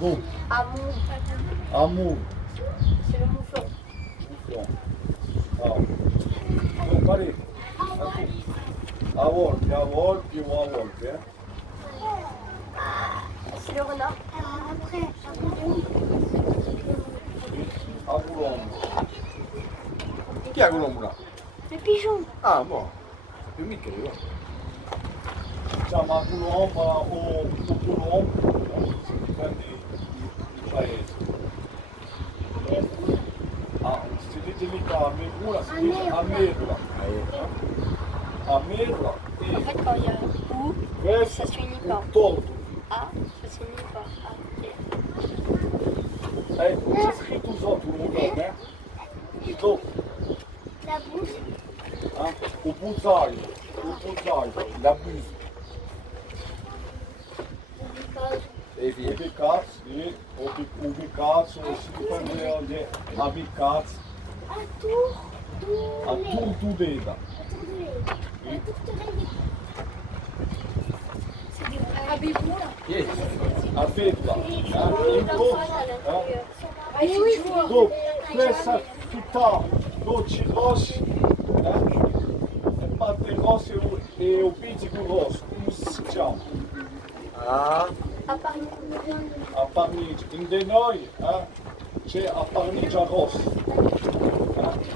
Bon, Amour. amour, C'est le mouflon. mouflon. Donc, allez. A volpi, a volpi ou a volpi, eh? C'est le renard. Après, A colombo. Chi è colombo là? le pigeon. Ah, boh. Io mi credo. Diciamo a colombo o colombo, dipende il paese. Ah, si dice mica a Merula, si dice a Merula. A Merula. En fait, quand il y a ou, Questo ça se finit par torto. A, ça se finit par A. C'è scritto sotto un nome, Sto, La bouse. o buzaio, la buse. Ubicați, ubicați, o super de habicați, Autour. a Turtudeda. C'est des habibou là. Yes, a Fedda, in corso, Ah oui, do, questa città, dolci rossi, e parte rossi e o pizzico rosso, come si chiama? À Paris. A Parmigia, in de noi c'è a Parmigia rossa,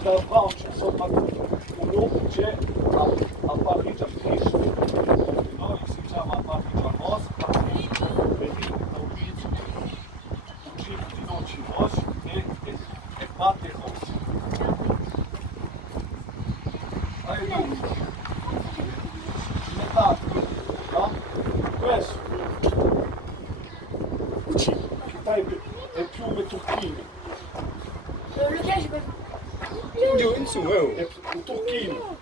da Francia soprattutto, dopo c'è a Parmigia fresca, in noi si chiama Parmigia rossa, vedi, ho visto, uccidi di dolci rossi e patte rosse. Hai visto? Metà, no? Questo. Città è più turchino, lequel j'ai pas vu. Giù in su, è un turchino,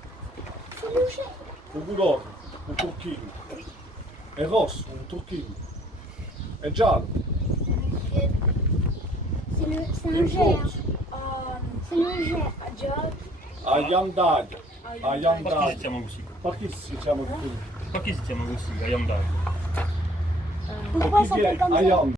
un buloro, un turchino, è rosso, un turchino, è giallo, C'est è un jet. rosso, C'est le jet. Job. a Yandaglia, a Perché si Yandaglia, chiama così? perché si chiama così? Perché si chiama così? Ayam Dai. Pourquoi ça s'appelle comme ça? Ayam.